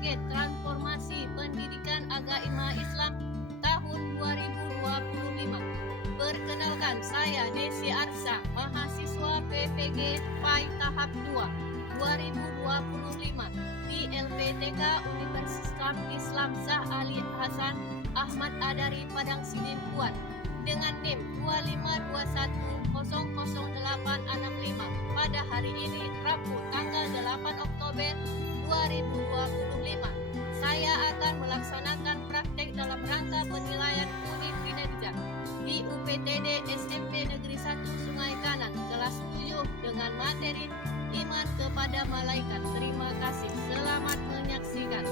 UPTG Transformasi Pendidikan Agama Islam tahun 2025. Perkenalkan, saya Desi Arsa, mahasiswa PPG PAI tahap 2 2025 di LPTK Universitas Islam Shah Ali Hasan Ahmad Adari Padang Sidimpuan dengan NIM 252100865 pada hari ini Rabu tanggal 8 Oktober 2025. Saya akan melaksanakan praktek dalam rangka penilaian Uni Kinerja di UPTD SMP Negeri 1 Sungai Kanan kelas 7 dengan materi iman kepada malaikat. Terima kasih. Selamat menyaksikan.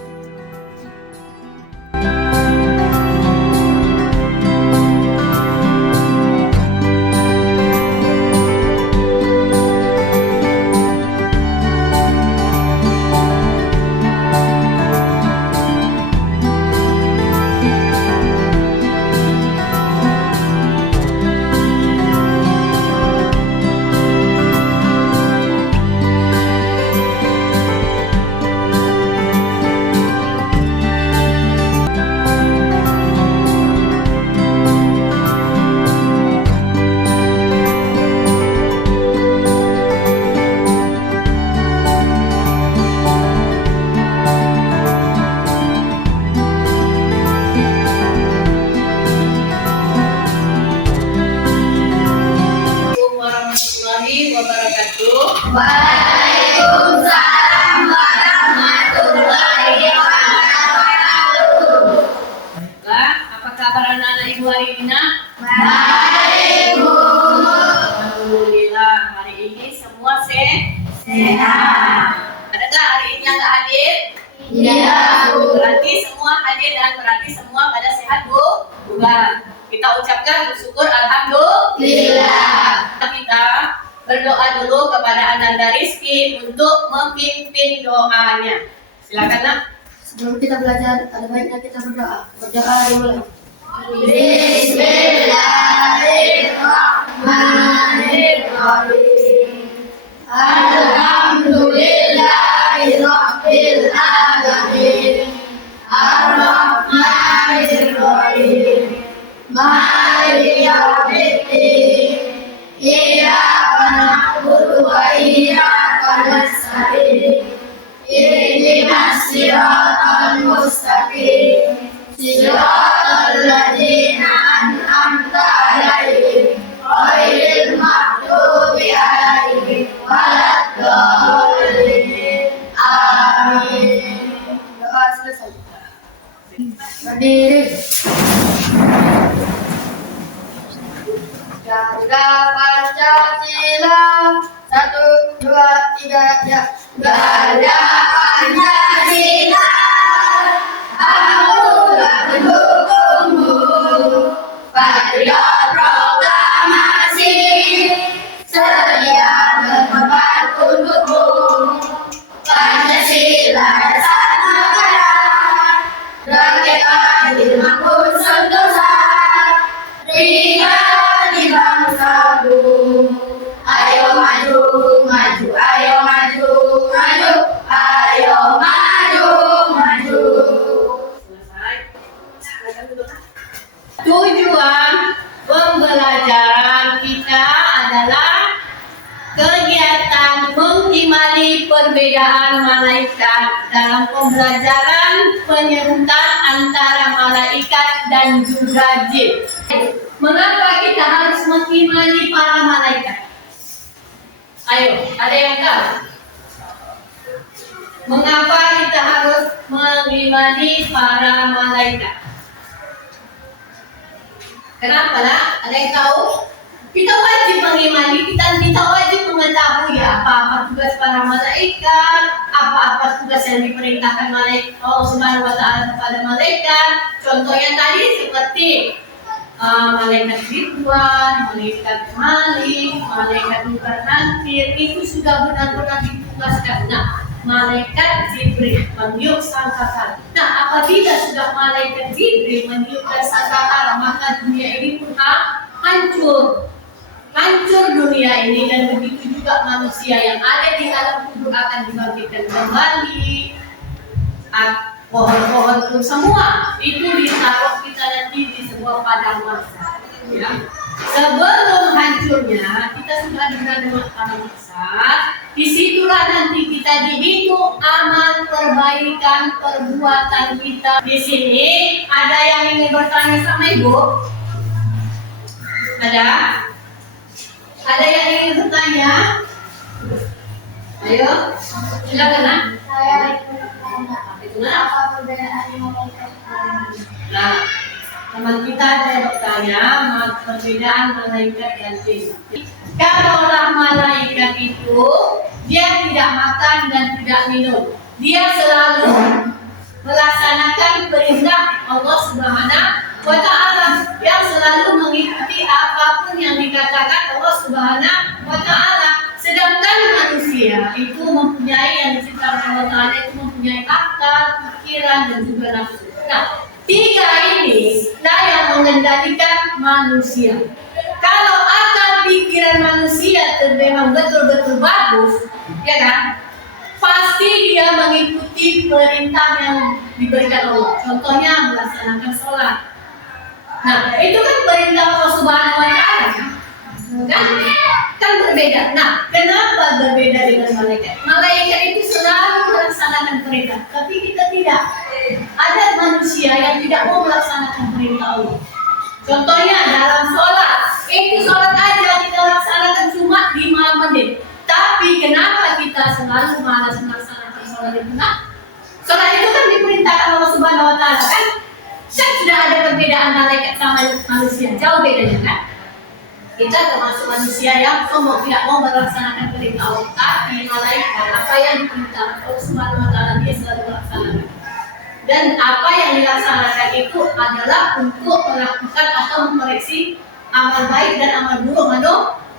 Waalaikumsalam warahmatullahi wabarakatuh. Baiklah, apa kabar anak-anak ibu hari ini? Baik, Bu. Alhamdulillah, hari ini semua Sehat. Ada nggak hari ini yang nggak hadir? Iya, Bu. Berarti semua hadir dan berarti semua pada sehat, Bu? Bukan. Kita ucapkan bersyukur alhamdulillah. Kita berdoa dulu kepada Ananda Rizky untuk memimpin doanya. Silakan, Nak. Sebelum kita belajar, ada baiknya kita berdoa. Berdoa dimulai. Bismillahirrahmanirrahim. Alhamdulillahirabbil alamin. Ar-Rahmanir-Rahim. Maliki yaumiddin. Iyyaka na'budu wa iyyaka nasta'in. Ihdinas siratal mustaqim. Siratal ladzina an'amta 'alaihim ghairil maghdubi 'alaihim waladdallin. Amin. Doa selesai. Berdiri. Jaga Pancasila. 1, 2, 3, ya. Gada Pancasila, akulah pendukungmu. Patriot proklamasi, sedia berkorban untukmu. Pancasila dasar negara, rakyat adil makmur sentosa, ria di bangsaku. Ayo maju, maju, ayo maju, maju, ayo maju, maju. Tujuan pembelajaran kita adalah kegiatan mengimani perbedaan malaikat dalam pembelajaran penyebutan antara malaikat dan juga jin. Mengapa kita harus mengimani para malaikat? Ayo, ada yang tahu? Mengapa kita harus mengimani para malaikat? Kenapa, Nak? Ada yang tahu? Kita wajib mengimani, kita wajib mengetahui apa-apa tugas para malaikat, apa-apa tugas yang diperintahkan Allah Subhanahu wa Ta'ala kepada malaikat. Contohnya tadi seperti malaikat Ridwan, malaikat Malik, malaikat Munkar Nakir, itu sudah benar-benar ditugaskan. Nah, malaikat Jibril meniup sangkakala. Nah, apabila sudah malaikat Jibril meniupkan sangkakala, maka dunia ini pun hancur dunia ini, dan begitu juga manusia yang ada di alam kubur akan dibangkitkan kembali. pohon-pohon pun semua itu ditaruh kita nanti di sebuah padang mahsyar. Ya. Sebelum hancurnya kita sudah berada di padang mahsyar. Disitulah nanti kita dihitung amal perbaikan perbuatan kita. Di sini ada yang ingin bertanya sama Ibu? Ada? Ada yang ingin bertanya? Ayo, silakan nak. Apa perbedaannya malaikat? Nah, teman kita ada yang bertanya perbedaan malaikat dan jin. Kalaulah malaikat itu dia tidak makan dan tidak minum, dia selalu melaksanakan perintah Allah Subhanahu wa Ta'ala, yang selalu mengikuti apapun yang dikatakan Allah Subhanahu wa Ta'ala. Sedangkan manusia itu mempunyai yang diciptakan Allah Ta'ala, itu mempunyai akal, pikiran dan juga nafsu. Nah, tiga ini lah yang mengendalikan manusia. Kalau akal pikiran manusia memang betul-betul bagus, ya kan? Pasti dia mengikuti perintah yang diberikan Allah. Contohnya melaksanakan sholat. Nah, itu kan perintah Allah Subhanahu wa Ta'ala. Kan berbeda. Nah, kenapa berbeda dengan malaikat? Malaikat itu selalu melaksanakan perintah, tapi kita tidak. Ada manusia yang tidak mau melaksanakan perintah Allah. Contohnya dalam sholat, itu sholat aja kita laksanakan cuma 5 menit. Tapi kenapa kita selalu malas melaksanakan sholat itu? Nah, sholat itu kan diperintahkan Allah Subhanahu wa Ta'ala, kan? Sudah ada perbedaan malaikat sama manusia, jauh bedanya kan? Kita termasuk manusia yang tidak mau melaksanakan perintah Allah, tapi malaikat apa yang diperintahkan Allah Subhanahu wa Ta'ala dia selalu melaksanakan. Dan apa yang dilaksanakan itu adalah untuk melakukan atau memoreksi amal baik dan amal buruk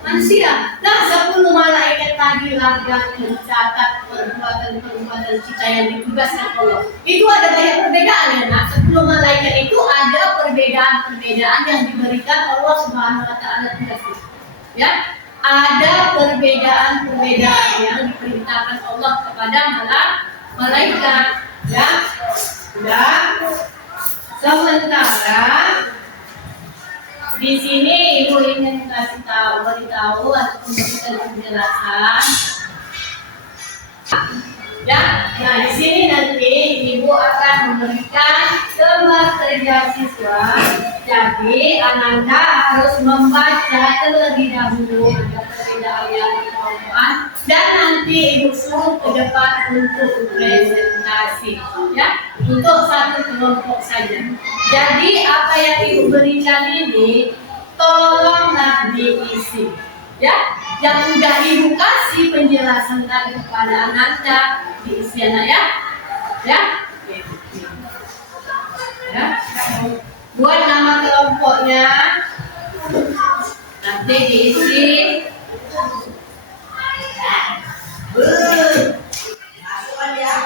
manusia. Nah, 10 malaikat tadi lah yang mencatat perbuatan-perbuatan kita yang ditugaskan Allah. Itu ada banyak perbedaan ya, nah. 10 malaikat itu ada perbedaan-perbedaan yang diberikan Allah Subhanahu wa Ta'ala tugasnya. Ya, ada perbedaan-perbedaan yang diperintahkan Allah kepada malaikat. Ya, sudah. Sementara di sini Ibu ingin beritahu atau memberikan penjelasan. Ya, nah di sini nanti Ibu akan memberikan gambar kerja siswa. Jadi Ananda harus membaca terlebih dahulu ada perbedaan yang kelompok dan nanti Ibu suruh ke depan untuk presentasi. Ya, untuk satu kelompok saja. Jadi apa yang Ibu berikan ini tolonglah diisi. Ya, yang sudah Ibu kasih penjelasan tadi kepada Ananda diisi anak ya. Ya. Ya. Buat nama kelompoknya nanti diisi. Masukkan ya.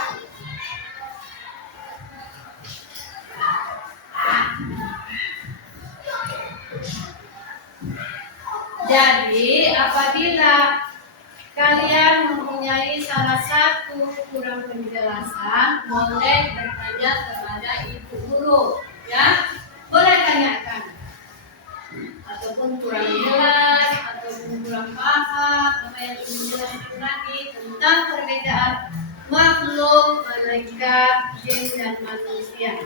Jadi apabila kalian mempunyai salah satu kurang penjelasan, boleh bertanya kepada ibu guru, ya, boleh tanyakan. Ataupun kurang jelas, ataupun kurang paham apa yang dijelaskan tadi tentang perbedaan makhluk, malaikat, jin dan manusia.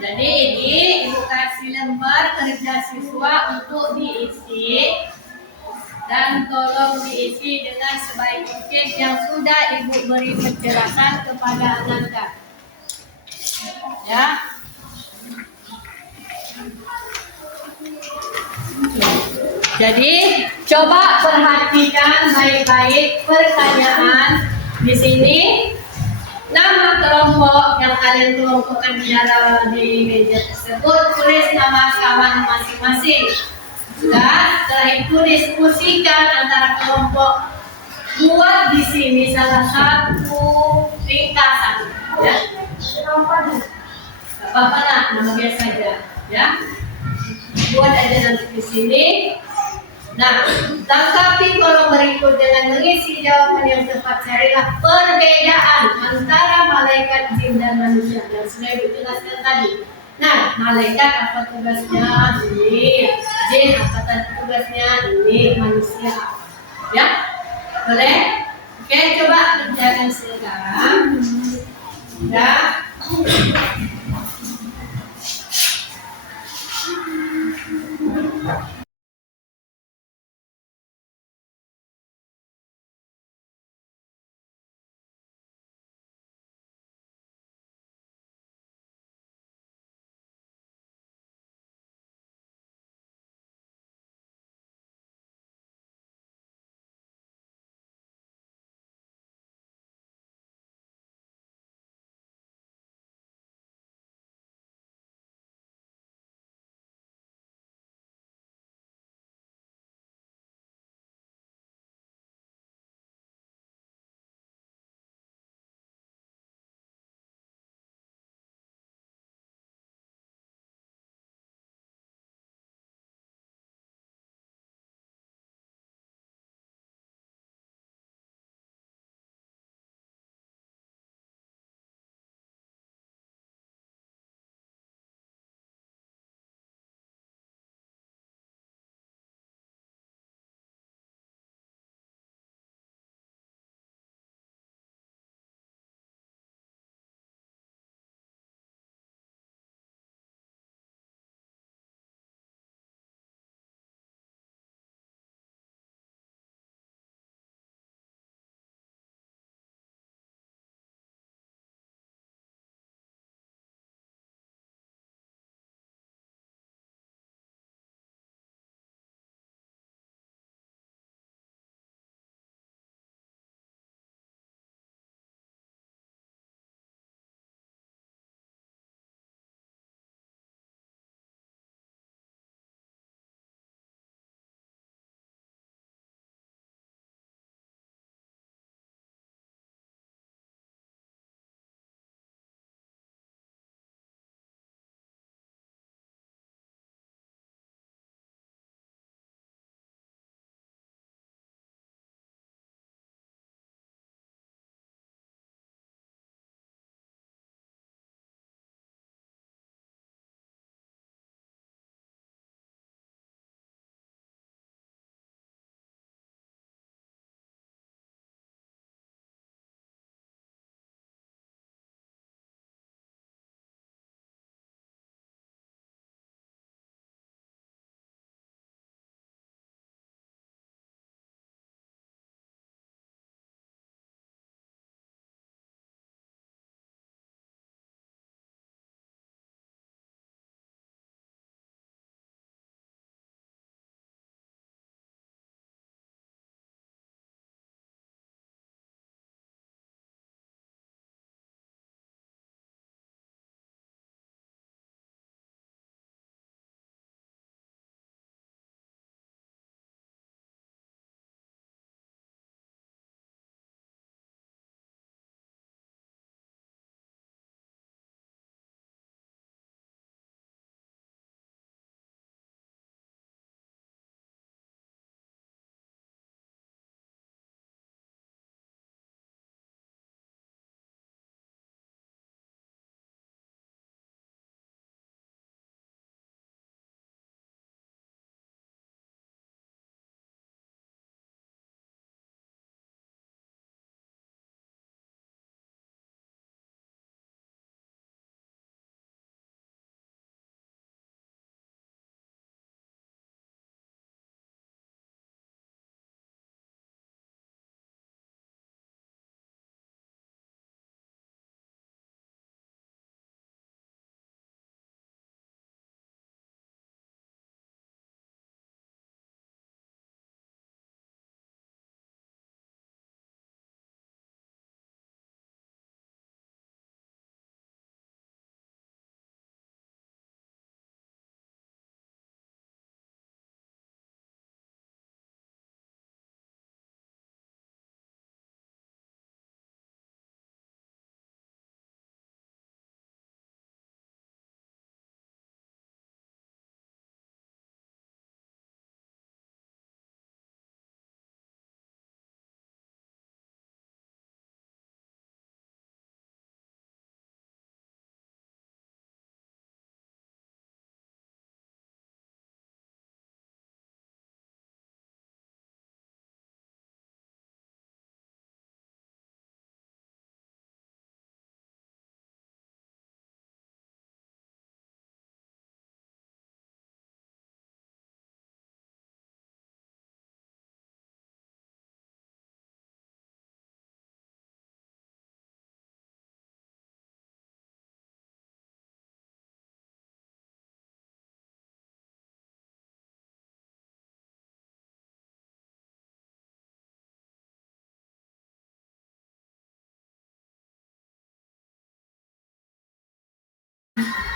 Jadi ini Ibu kasih lembar kerja siswa untuk diisi dan tolong diisi dengan sebaik mungkin yang sudah Ibu beri penjelasan kepada Ananda. Ya. Jadi coba perhatikan baik-baik pertanyaan di sini. Nama kelompok yang kalian kelompokkan di meja tersebut, tulis nama kawan masing-masing. Dan setelah itu diskusikan antara kelompok. Buat di sini salah satu ringkasan, ya. Apa-apa lah, nama biasa aja, ya. Buat aja nanti di sini. Nah, tangkapi kolom berikut dengan mengisi jawaban yang tepat. Carilah perbedaan antara malaikat, jin, dan manusia yang sudah Ibu jelaskan tadi. Nah, malaikat apa tugasnya? Ini. Jin apa tugasnya? Ini. Manusia. Ya, boleh? Oke, coba kerjakan sekarang. Ya.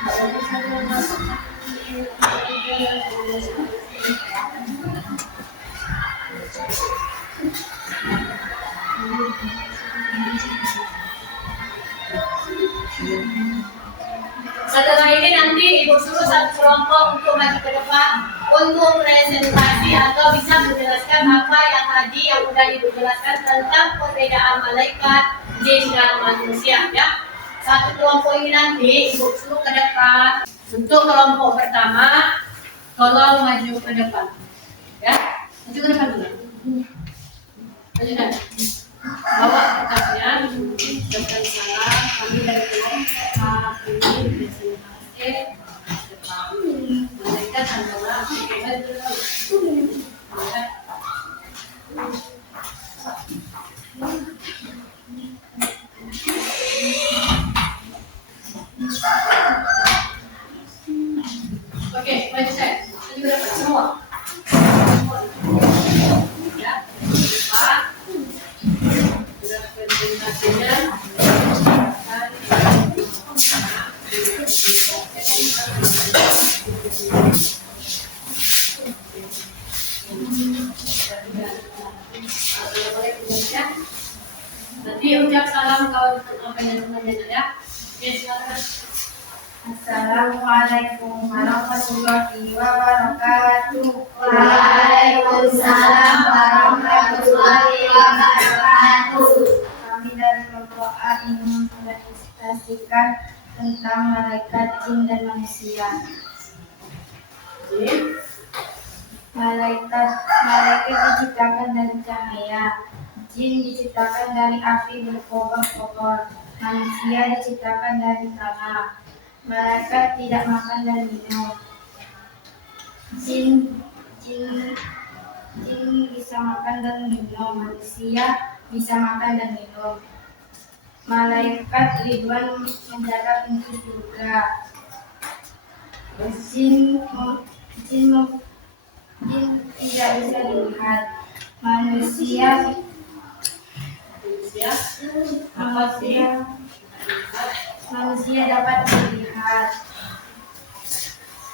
Setelah ini nanti Ibu suruh satu kelompok untuk maju ke depan untuk presentasi atau bisa menjelaskan apa yang tadi yang sudah Ibu jelaskan tentang perbedaan malaikat, jin dan manusia ya. Satu kelompok ini nanti Ibu suruh ke depan. Untuk kelompok pertama, tolong maju ke depan. Ya, maju ke depan dulu. Maju kan? Bawa kertasnya, depan sana, kami dari kelompok ini presentasi depan. Malaikat adalah malaikat dulu. Oke, maju saya. Maju ke depan semua. Ya, depan. Sudah presentasinya. Nanti ucap salam kawan-kawan ya. Oke, silakan. Assalamualaikum warahmatullahi wabarakatuh. Waalaikumsalam warahmatullahi wabarakatuh. Kami dari kelompok A ingin mempresentasikan tentang malaikat, jin dan manusia. Malaikat diciptakan dari cahaya, jin diciptakan dari api berkobar-kobar, manusia diciptakan dari tanah. Malaikat tidak makan dan minum. Jin bisa makan dan minum, manusia bisa makan dan minum. Malaikat Ridwan menjaga pintu surga. Jin tidak bisa dilihat. Manusia dapat dilihat.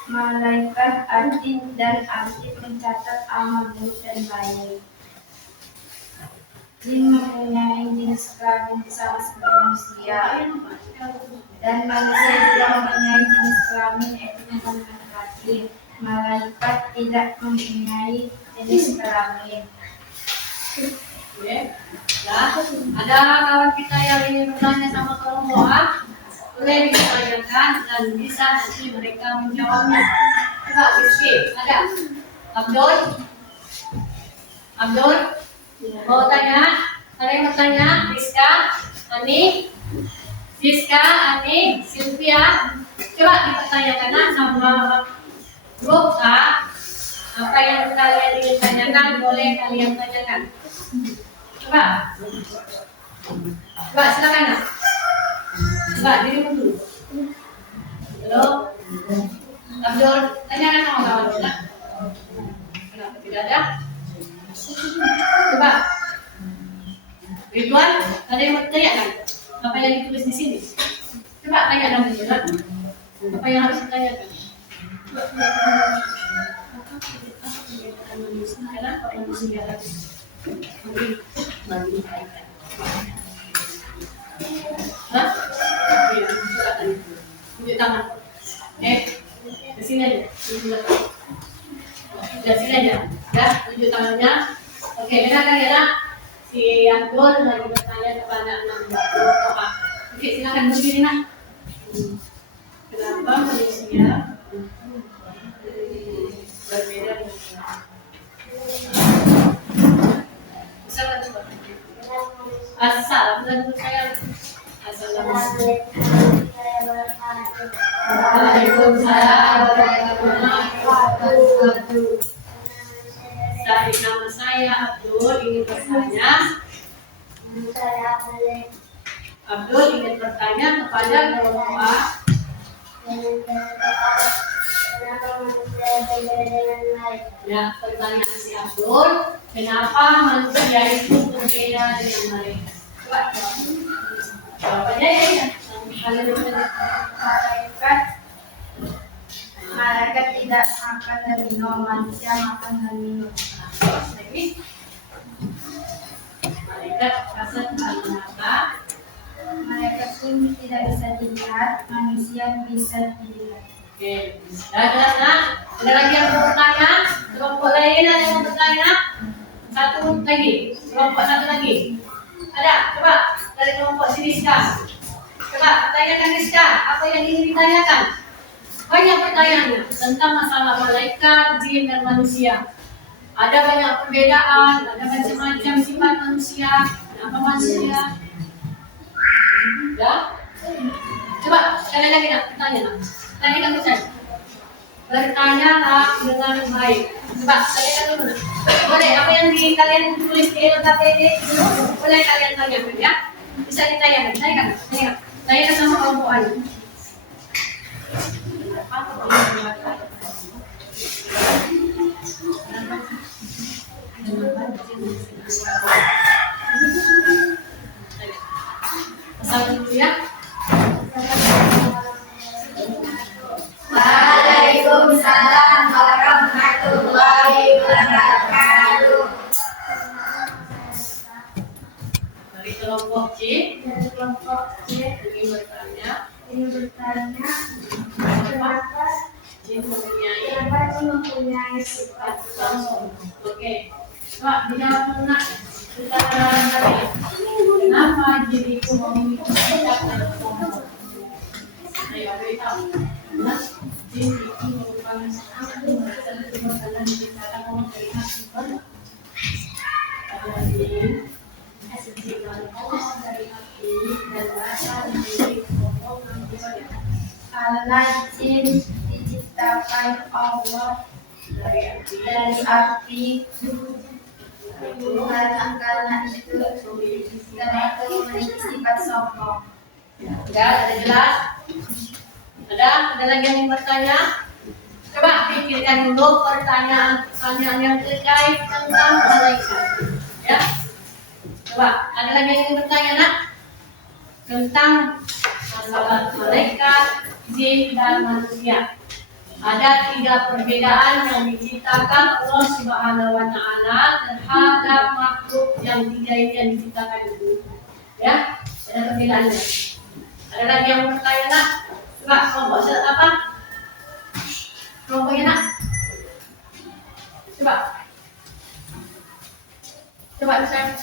Malaikat adil dan aktif mencatat amal buruk dan baik. Jin mempunyai jenis kelamin sama seperti manusia, dan manusia juga mempunyai jenis kelamin yaitu laki-laki. Malaikat tidak mempunyai jenis kelamin. Oke. Ya, ada kawan kita yang ingin bertanya sama kelompok A, boleh ditanyakan dan bisa nanti mereka menjawabnya. Coba Rizky, ada? Abdul, mau tanya? Ada yang bertanya? Ani, Sylvia, coba dipertanyakan sama grup A. Apa yang kalian ingin tanyakan, boleh kalian tanyakan. Coba silakan nak. Coba dirimu dulu. Halo, Abdul, tanyakan sama kawan kita. Kenapa tidak ada? Coba, Ridwan, ada yang mau tanyakan? Apa yang ditulis di sini? Coba tanya dong Ridwan. Apa yang harus ditanyakan? Kenapa manusia harus bagi kaitan? Hah? Iya, silakan. Tunjuk tangan. Ke sini aja. Di sini aja. Ya, tunjuk tangannya. Oke, dengarkan ya nak. Si Abdul lagi bertanya kepada anak bapak. Oke, silakan berdiri nak. Kenapa manusia berbeda dengan bisa kan coba? Assalamualaikum saya. Waalaikumsalam warahmatullahi wabarakatuh. Dari nama saya Abdul ingin bertanya. Abdul ingin bertanya kepada kelompok A. Ya, pertanyaan si Abdul, kenapa manusia itu berbeda dengan mereka? Coba jawabannya ya. Malaikat Malaikat tidak makan dan minum, manusia makan dan minum. Lagi. Malaikat kasat apa? Malaikat pun tidak bisa dilihat, manusia bisa dilihat. Oke, sudah jelas nak? Ada lagi yang mau bertanya? Kelompok lain ada yang mau bertanya? Satu lagi, kelompok satu lagi. Ada? Coba dari kelompok si Rizka. Coba tanyakan Rizka, apa yang ingin ditanyakan? Banyak pertanyaannya tentang masalah malaikat, jin dan manusia. Ada banyak perbedaan, ada macam-macam sifat manusia. Apa manusia? Ya? Coba sekali lagi nak, bertanya nak. Tanyakan ke saya. Bertanyalah dengan baik. Coba tanyakan dulu nak. Boleh, apa yang kalian tulis di LKPD boleh kalian tanyakan ya? Bisa ditanyakan, tanyakan. Tanyakan sama kelompok lain. Pasal dulu ya. Waalaikumsalam warahmatullahi wabarakatuh. Dari kelompok C, Dari kelompok C ingin bertanya, ini bertanya, kenapa jin mempunyai mempunyai sifat sombong? Oke, coba dijawab dulu nak. Kita kenalan tadi. Kenapa jin itu memiliki sifat yang sombong? Ayo beritahu. Nah, jin itu merupakan satu dari makanan diciptakan Allah dari sifat. Ada jin, diciptakan Allah dari hati dan rasa dari sombong dan ibadah. Allah jin diciptakan Allah Dari hati dari api karena itu memiliki sifat sombong. Ya, ada jelas? Ada lagi yang ingin bertanya? Coba pikirkan dulu pertanyaan yang terkait tentang malaikat. Ya, coba ada lagi yang ingin bertanya nak? Tentang masalah malaikat, jin dan manusia. Ada 3 perbedaan yang diciptakan Allah Subhanahu wa Ta'ala terhadap makhluk yang 3 ini yang diciptakan itu. Ya, ada perbedaannya. Ada lagi yang mau bertanya nak? Coba kelompok apa? Kelompoknya nak? Coba saya.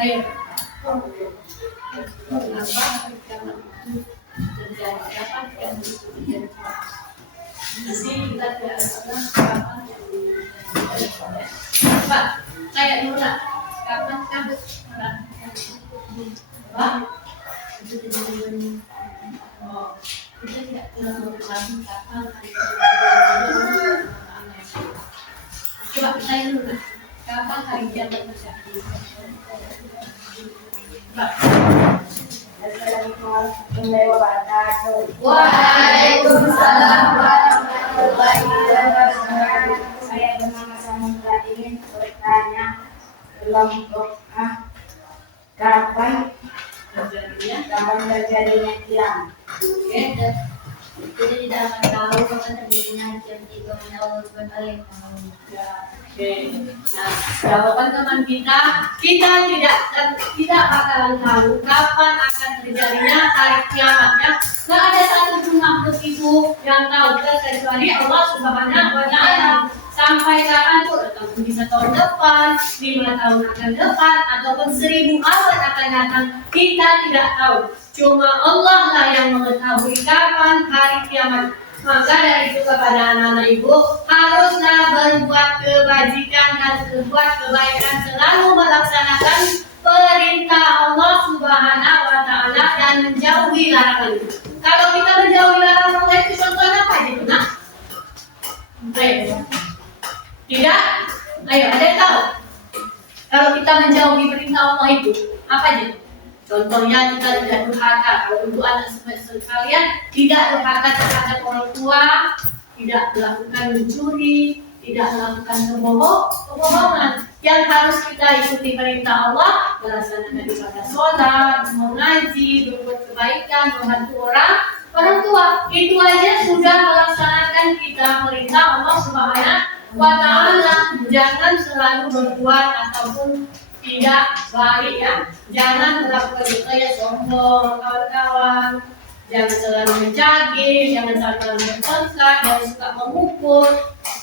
Ayo. Kenapa? Karena terjadi apa yang terjadi? Jadi kita tidak pernah kapan yang terjadi. Coba saya dulu nak. Kapan kan? Pak, itu tidak oh, kita tidak pernah mengetahui kapan hari kiamat. Coba tanya dulu nak, kapan hari kiamat terjadi? Pak. Assalamualaikum warahmatullahi wabarakatuh. Waalaikumsalam warahmatullahi wabarakatuh. Saya bernama Samudra ingin bertanya kelompok A. Kapan terjadinya kiamat? Oke, Jadi tidak akan tahu kapan terjadinya jam 3 Allah SWT yang tahu. oke. Nah, jawaban teman kita tidak bakalan tahu kapan akan terjadinya hari kiamatnya. Nggak ada satupun makhluk itu yang tahu kecuali Allah Subhanahu wa Ta'ala. Sampai kapan tuh? Ataupun bisa tahun depan, 5 tahun akan depan, ataupun 1000 abad akan datang, kita tidak tahu. Cuma Allah lah yang mengetahui kapan hari kiamat. Maka dari itu kepada anak-anak ibu, haruslah berbuat kebajikan dan berbuat kebaikan, selalu melaksanakan perintah Allah Subhanahu wa Ta'ala dan menjauhi larangan. Kalau kita menjauhi larangan Allah itu contohnya apa aja tuh, nak? Ayo. Tidak? Ayo, ada yang tahu? Kalau kita menjauhi perintah Allah itu, apa aja? Contohnya kita tidak durhaka. Kalau untuk anak sekalian, tidak durhaka terhadap orang tua, tidak melakukan mencuri, tidak melakukan kebohongan. Yang harus kita ikuti perintah Allah, melaksanakan ibadah sholat, mengaji, berbuat kebaikan, membantu orang orang tua. Itu aja sudah melaksanakan kita perintah Allah Subhanahu wa Ta'ala. Jangan selalu berbuat ataupun tidak baik ya. Jangan melakukan dosa yang sombong, kawan-kawan. Jangan selalu menjagih, jangan selalu bertengkar, jangan suka memukul,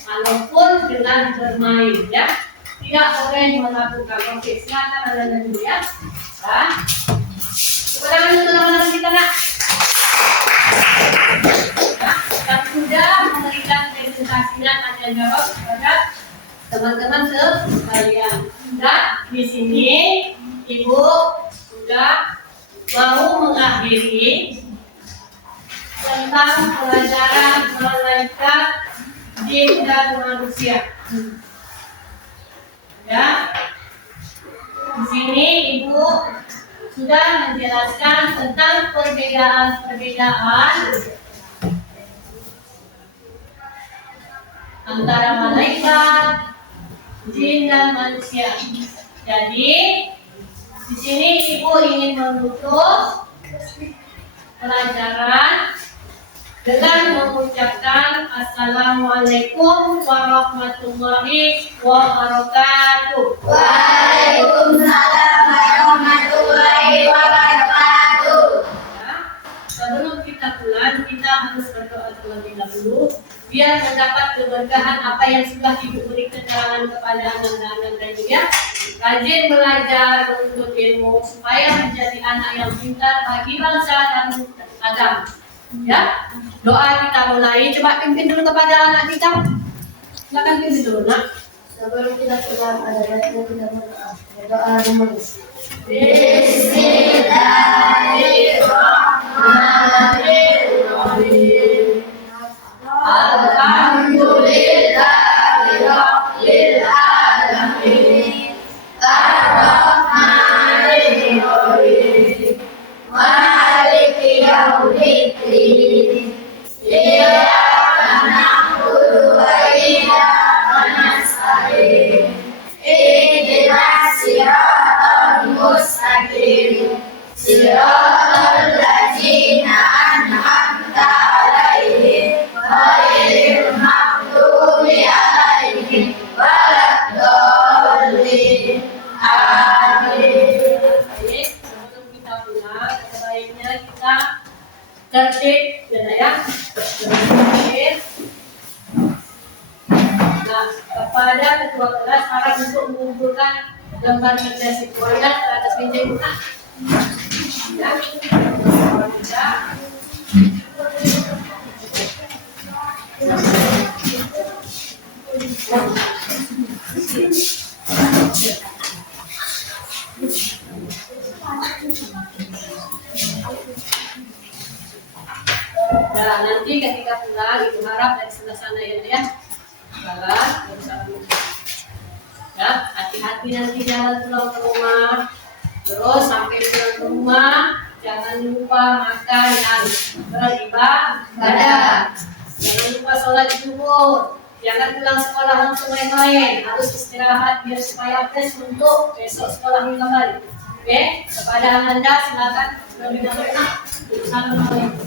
walaupun dengan bermain ya. Tidak boleh melakukan. Oke, silakan anda dulu ya. Kepada teman-teman kita nak. Kita sudah memberikan presentasi dan tanya jawab kepada teman-teman sekalian. Dan di sini Ibu sudah mau mengakhiri tentang pelajaran malaikat, jin dan manusia. Ya, di sini Ibu sudah menjelaskan tentang perbedaan antara malaikat, jin dan manusia. Jadi di sini Ibu ingin menutup pelajaran dengan mengucapkan Assalamualaikum warahmatullahi wabarakatuh. Waalaikumsalam warahmatullahi wabarakatuh. Sebelum kita pulang, kita harus berdoa terlebih dahulu biar mendapat keberkahan apa yang sudah Ibu beri keterangan kepada anak-anak dan juga rajin belajar menuntut ilmu supaya menjadi anak yang pintar bagi bangsa dan agama. Ya, doa kita mulai. Coba pimpin dulu kepada anak kita. Silakan pimpin dulu nak. Sebelum kita pulang ada baiknya kita berdoa dulu. Bismillahirrahmanirrahim. Alhamdulillahirabbil alamin. Ar-Rahmanir-Rahim. Maliki yaumiddin. Iyyaka na'budu wa iyyaka nasta'in. Ihdinas siratal mustaqim. Siratal ladzina an'amta 'alaihim ghairil maghdubi 'alaihim waladdallin. Amin. Baik, sebelum kita pulang, sebaiknya kita tertib, ya. Tertib. Nah, kepada ketua kelas harap untuk mengumpulkan gambar kerja siswanya ke atas meja Ibu. Ya. Kita. Nah, nanti ketika pulang Ibu harap dari sebelah sana ya. Jalan, ya, hati-hati nanti jalan pulang ke rumah. Terus sampai pulang ke rumah, jangan lupa makan yang beribadah. Jangan lupa sholat zuhur. Jangan pulang sekolah langsung main-main. Harus istirahat biar supaya fresh untuk besok sekolahnya kembali. Oke, kepada Anda silakan lebih dahulu. Assalamualaikum.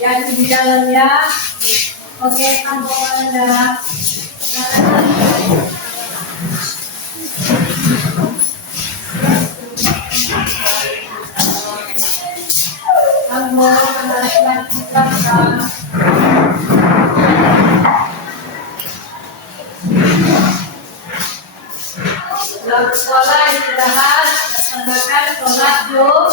Ya, di jalan ya. Oke, tanpa Anda. Dalam sekolah istirahat, laksanakan sholat zuhur.